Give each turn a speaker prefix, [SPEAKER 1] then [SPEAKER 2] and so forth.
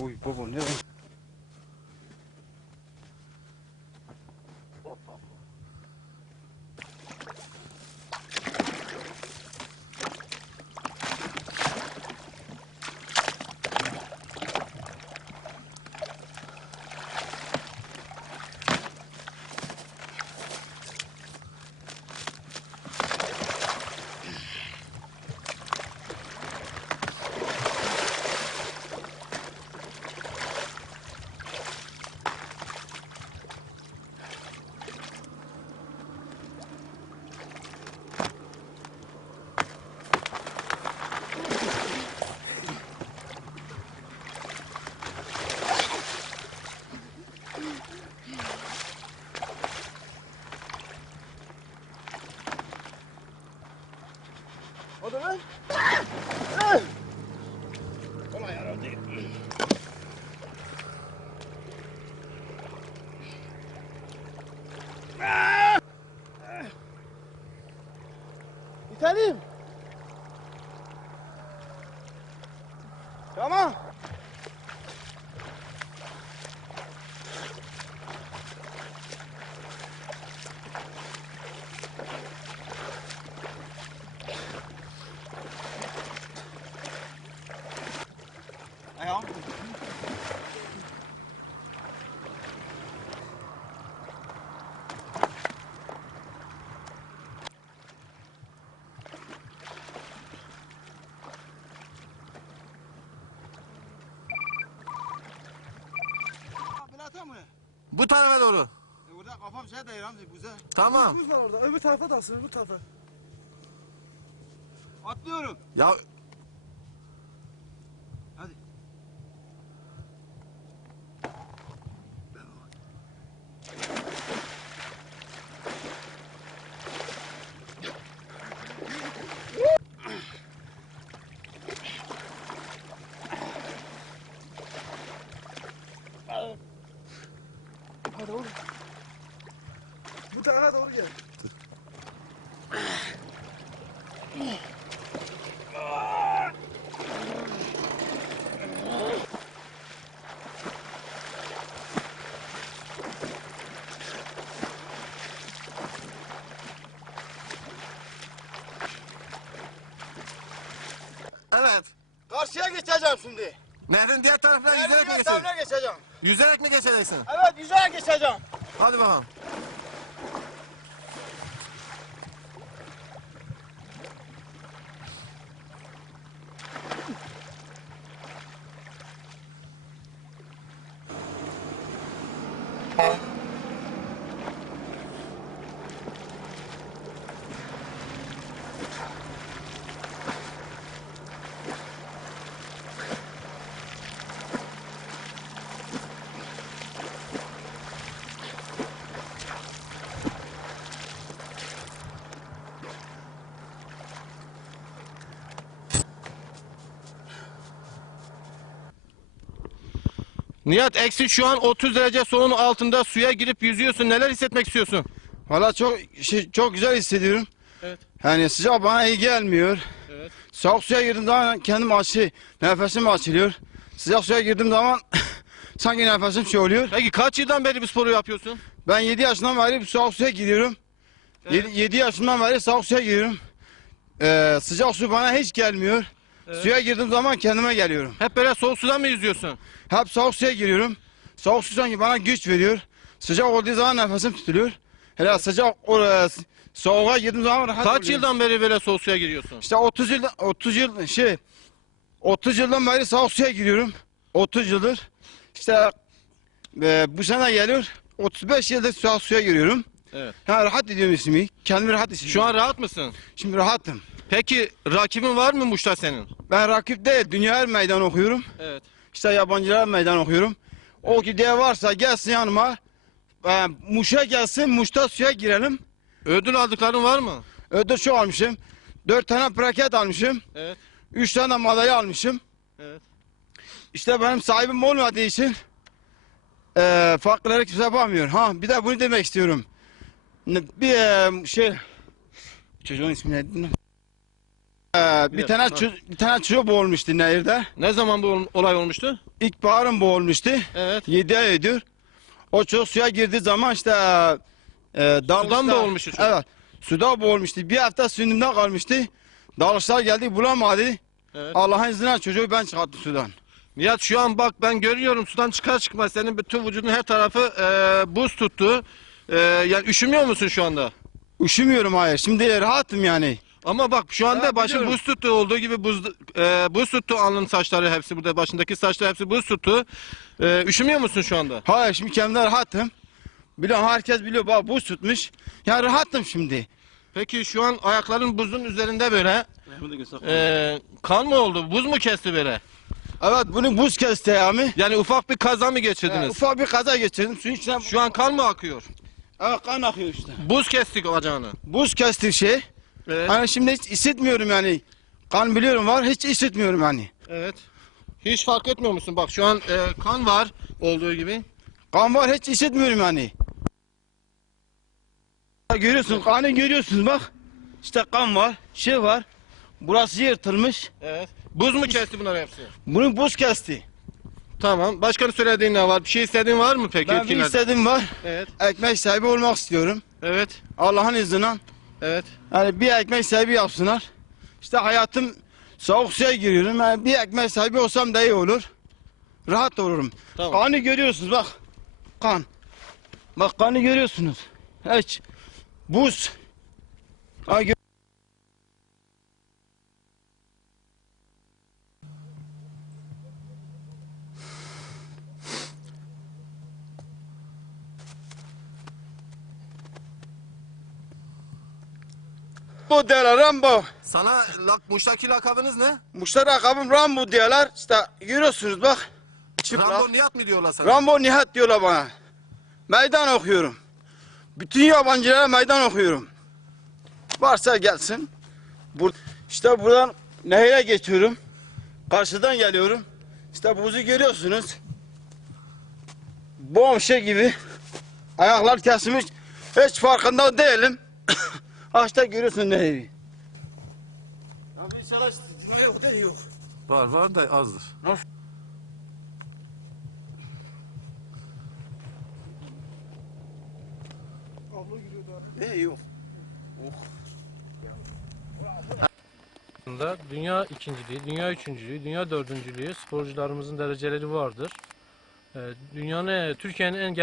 [SPEAKER 1] 고기 뽑아내 lan?
[SPEAKER 2] Hadi lan. Kolay herhalde. İtelim. Tamam. Bilata mı?
[SPEAKER 3] Bu tarafa doğru.
[SPEAKER 2] E burada kafam şey de Ramzi buza.
[SPEAKER 3] Tamam.
[SPEAKER 4] Buz var orada. Öbür tarafa da asıl, öbür tarafa.
[SPEAKER 2] Atlıyorum.
[SPEAKER 3] Ya
[SPEAKER 2] Hadi.
[SPEAKER 4] Hadi oğlum. Doğru gel.
[SPEAKER 3] evet.
[SPEAKER 2] Karşıya geçeceğim şimdi.
[SPEAKER 3] Nehrin diğer tarafına yüzerek mi
[SPEAKER 2] Erdoğan
[SPEAKER 3] geçeceksin?
[SPEAKER 2] geçeceğim.
[SPEAKER 3] Yüzerek mi geçeceksin?
[SPEAKER 2] Evet yüzeye geçeceğim.
[SPEAKER 3] Hadi bakalım. Nihat eksi şu an 30 derece soğuğun altında suya girip yüzüyorsun. Neler hissetmek istiyorsun?
[SPEAKER 1] Valla çok şey, çok güzel hissediyorum.
[SPEAKER 3] Evet.
[SPEAKER 1] Yani sıcak bana iyi gelmiyor.
[SPEAKER 3] Evet.
[SPEAKER 1] Soğuk suya girdiğim zaman kendim açı, nefesim açılıyor. Sıcak suya girdiğim zaman sanki nefesim şey oluyor.
[SPEAKER 3] Peki kaç yıldan beri bu sporu yapıyorsun?
[SPEAKER 1] Ben 7 yaşından beri soğuk suya giriyorum.
[SPEAKER 3] Evet.
[SPEAKER 1] 7, 7 yaşından beri soğuk suya giriyorum. Ee, sıcak su bana hiç gelmiyor.
[SPEAKER 3] Evet.
[SPEAKER 1] Suya girdiğim zaman kendime geliyorum.
[SPEAKER 3] Hep böyle soğuk sudan mı yüzüyorsun?
[SPEAKER 1] Hep soğuk suya giriyorum. Soğuk su sanki bana güç veriyor. Sıcak olduğu zaman nefesim tutuluyor. Hele sıcak o, e, soğuğa girdiğim zaman rahat
[SPEAKER 3] Kaç
[SPEAKER 1] oluyor.
[SPEAKER 3] yıldan beri böyle soğuk suya giriyorsun?
[SPEAKER 1] İşte 30 yıl 30 yıl şey 30 yıldan beri soğuk suya giriyorum. 30 yıldır. İşte e, bu sene geliyor. 35 yıldır soğuk suya giriyorum.
[SPEAKER 3] Evet.
[SPEAKER 1] Ha, rahat ediyorum ismi. Kendimi rahat hissediyorum.
[SPEAKER 3] Şu an rahat mısın?
[SPEAKER 1] Şimdi rahatım.
[SPEAKER 3] Peki rakibin var mı Muş'ta senin?
[SPEAKER 1] Ben rakip değil, dünya meydan okuyorum.
[SPEAKER 3] Evet.
[SPEAKER 1] İşte yabancılar meydan okuyorum. O ki diye varsa gelsin yanıma. E, Muş'a gelsin, Muş'ta suya girelim.
[SPEAKER 3] Ödül aldıkların var mı?
[SPEAKER 1] Ödül çok almışım. Dört tane plaket almışım.
[SPEAKER 3] Evet.
[SPEAKER 1] Üç tane madalya almışım.
[SPEAKER 3] Evet.
[SPEAKER 1] İşte benim sahibim olmadığı için e, farkları kimse yapamıyor. Ha bir de bunu demek istiyorum. Bir e, şey çocuğun ismi neydi? Ee, bir tane ço- bir tane çocuk boğulmuştu nehirde.
[SPEAKER 3] Ne zaman bu ol- olay olmuştu?
[SPEAKER 1] İlkbaharın boğulmuştu.
[SPEAKER 3] Evet.
[SPEAKER 1] 7 ay ediyor. O çocuk suya girdiği zaman işte e, dalgıçlar...
[SPEAKER 3] Sudan boğulmuştu çocuk.
[SPEAKER 1] Evet. Suda boğulmuştu. Bir hafta suyunda kalmıştı. Dalgıçlar geldi bulamadı.
[SPEAKER 3] Evet.
[SPEAKER 1] Allah'ın izniyle çocuğu ben çıkarttım sudan.
[SPEAKER 3] Nihat şu an bak ben görüyorum sudan çıkar çıkmaz senin bütün vücudun her tarafı e, buz tuttu. E, yani üşümüyor musun şu anda?
[SPEAKER 1] Üşümüyorum hayır. Şimdi rahatım yani.
[SPEAKER 3] Ama bak şu anda
[SPEAKER 1] Ya
[SPEAKER 3] başın
[SPEAKER 1] biliyorum.
[SPEAKER 3] buz tuttu olduğu gibi buz e, buz tuttu alnın saçları hepsi burada başındaki saçları hepsi buz tuttu. E, üşümüyor musun şu anda?
[SPEAKER 1] Hayır şimdi kendimden rahatım. Biliyorum herkes biliyor bak buz tutmuş. Ya rahatım şimdi.
[SPEAKER 3] Peki şu an ayakların buzun üzerinde böyle e, kan mı oldu? Buz mu kesti böyle?
[SPEAKER 1] Evet bunu buz kesti ayağımı.
[SPEAKER 3] Yani ufak bir kaza mı geçirdiniz?
[SPEAKER 1] ufak bir kaza geçirdim. Suyun içine
[SPEAKER 3] Şu an kan mı akıyor?
[SPEAKER 1] evet, kan akıyor işte.
[SPEAKER 3] Buz kestik bacağını.
[SPEAKER 1] Buz kesti şey.
[SPEAKER 3] Evet.
[SPEAKER 1] Hani şimdi hiç hissetmiyorum yani. Kan biliyorum var hiç hissetmiyorum yani.
[SPEAKER 3] Evet. Hiç fark etmiyor musun? Bak şu an e, kan var olduğu gibi.
[SPEAKER 1] Kan var hiç hissetmiyorum yani. Görüyorsun kanı görüyorsunuz bak. İşte kan var şey var. Burası yırtılmış.
[SPEAKER 3] Evet. Buz mu kesti bunlar hepsi?
[SPEAKER 1] Bunu buz kesti.
[SPEAKER 3] Tamam. Başkanın söylediğin ne var? Bir şey istediğin var mı peki?
[SPEAKER 1] Ben bir
[SPEAKER 3] yetkililerden?
[SPEAKER 1] istediğim var.
[SPEAKER 3] Evet.
[SPEAKER 1] Ekmek sahibi olmak istiyorum.
[SPEAKER 3] Evet.
[SPEAKER 1] Allah'ın izniyle.
[SPEAKER 3] Evet.
[SPEAKER 1] Yani bir ekmek sahibi yapsınlar. İşte hayatım soğuk suya giriyorum. Yani bir ekmek sahibi olsam da iyi olur. Rahat olurum.
[SPEAKER 3] Tamam.
[SPEAKER 1] Kanı görüyorsunuz bak. Kan. Bak kanı görüyorsunuz. Hiç. Buz. Ha, Bu diyorlar Rambo.
[SPEAKER 3] Sana lak, Muş'taki lakabınız ne?
[SPEAKER 1] Muştara akabım Rambo diyorlar. İşte görüyorsunuz bak. Çıplak.
[SPEAKER 3] Rambo Nihat mı diyorlar sana?
[SPEAKER 1] Rambo Nihat diyorlar bana. Meydan okuyorum. Bütün yabancılara meydan okuyorum. Varsa gelsin. Bur işte buradan nehire geçiyorum. Karşıdan geliyorum. İşte buzu görüyorsunuz. Bomşe gibi. Ayaklar kesilmiş. Hiç farkında değilim. İşte görüyorsun nehri. Abi inşallah yok değil yok.
[SPEAKER 3] Var var da azdır.
[SPEAKER 4] Abla giriyor daha.
[SPEAKER 1] Ne yok.
[SPEAKER 5] aslında dünya ikinciliği, dünya üçüncülüğü, dünya dördüncülüğü sporcularımızın dereceleri vardır. Ee, Dünyanın, Türkiye'nin en gel